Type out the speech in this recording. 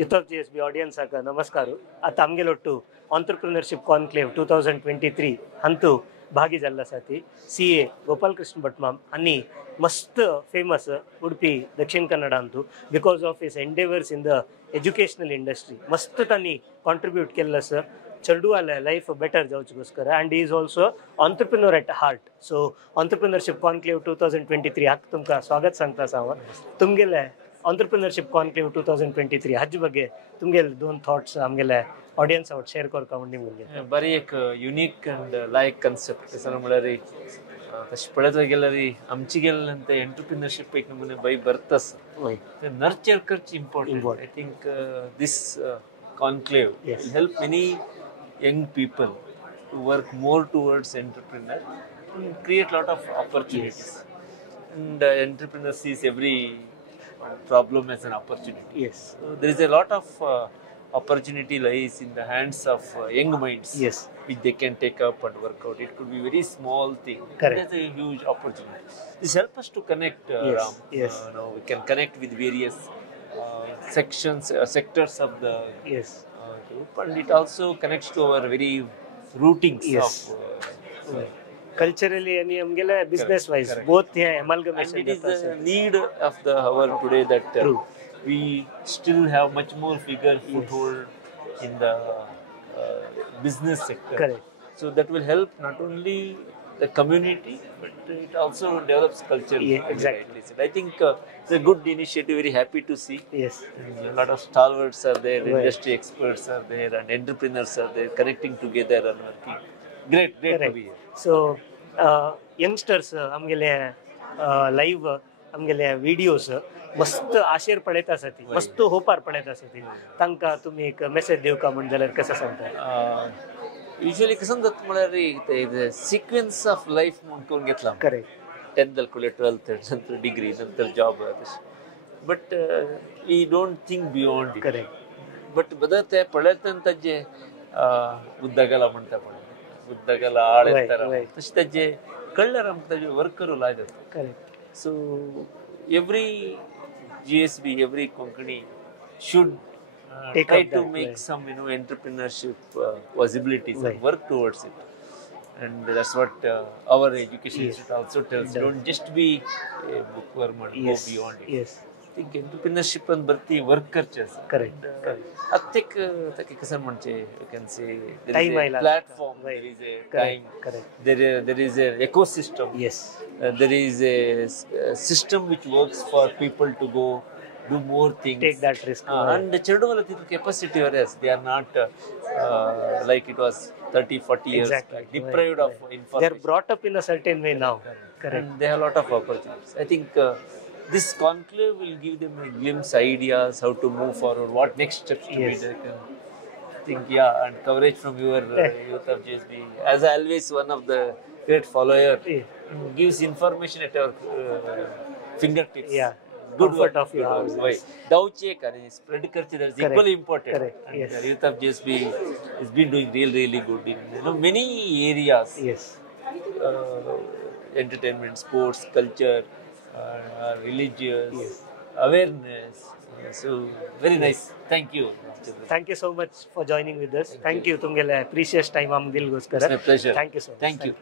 youthofgsb audience aka namaskaru at amgelottu Entrepreneurship Conclave 2023 hantu ಭಾಗಿ ಜಲ್ಲಸತಿ CA Gopalkrishna Bhat ಅನ್ನಿ ಮಸ್ತ್ famous Udupi Dakshina Kannada ಅಂತೂ because of his endeavours in the educational industry ಮಸ್ತ್ ತನ್ನಿ contribute ಕೆಲ್ಲಸ್ ಚರ್ಡುವಾಲ ಲೈಫ್ ಬೆಟರ್ ಜಾವ್ಚಿಗೋಸ್ಕರ and is also entrepreneur at heart so Entrepreneurship Conclave 2023 ಹಾಕಿ ತುಮಕ ಸ್ವಾಗತ सांगता ಸಾವ तुमगेले Entrepreneurship Conclave 2023 हाजे ಬಗ್ಗೆ तुमगेले दोन थॉट्स आमगेले ऑडियन्स आवट शेअर करता म्हणजे मुलगे बरी एक युनिक अँड लायक कन्सेप्ट कसं म्हणल्यार तशें पळयत गेल्यार आमची गेल्या ते एंटरप्रिनरशिप एक नमुने बाई बरतस ते नर्चर करची important I think this conclave will help many young people to work more towards entrepreneur and create lot of opportunities and entrepreneur sees every problem as an opportunity. So there is a lot of opportunity lies in the hands of young minds which they can take up and work out. It could be very small thing. There's a huge opportunity. This helps us to connect we can connect with various sections sectors of the group, and it also connects to our very rootings of culturally and amgela business wise both here amalgamation. And it is the need of the hour today that we still have much more bigger foothold in the business sector. So that will help not only the community but it also develops culture. Exactly. I think it's a good initiative, very happy to see. And a lot of stalwarts are there, industry experts are there, and entrepreneurs are there connecting together and working. Great to be here. So youngsters आमगेले live आमगेले videos मस्त आशेर पडयता आसती मस्त होपार पडयता आसती तांकां तुमी एक message दिवका म्हण जाल्यार कसं सांगता युजली कसं जाता म्हळ्यार सिक्वेन्स ऑफ लाईफ म्हणून करून घेतला 10th जालें 12th नंतर डिग्री नंतर job but we don't think beyond it but बदल ते पळयतना ताजे उद्दागाला म्हणटा पण उद्दागाला आळ येता तशें ताजे कळल्यार आमकां ताजे वर्क करूं लायता so every GSB every Konkani should try to make some entrepreneurship possibilities and work towards it, and that's what our education institute also tells. Don't just be a bookworm and go beyond it. I think entrepreneurship and birthi work करचे अत्यक ताके कसन म्हणचे you can say there is a platform, there is a time, there is a ecosystem, there is a system which works for people to go do more things, take that risk, and the children capacity whereas they are not like it was 30-40 years deprived of information. They are brought up in a certain way now, and they have a lot of opportunities. I think this conclave will give them a glimpse ideas how to move forward, what next steps to be taken. I think and coverage from your youth of GSB as always one of the great follower gives information at our fingertips. Good comfort of your house. Dow check and spread culture is equally important. And the youth of GSB has been doing really good in many areas. Entertainment, sports, culture, religious, awareness. So very nice. Thank you. Thank you so much for joining with us. Thank you. Tumgele precious time amdil goskara. It's my pleasure. Thank you so much. Thank you.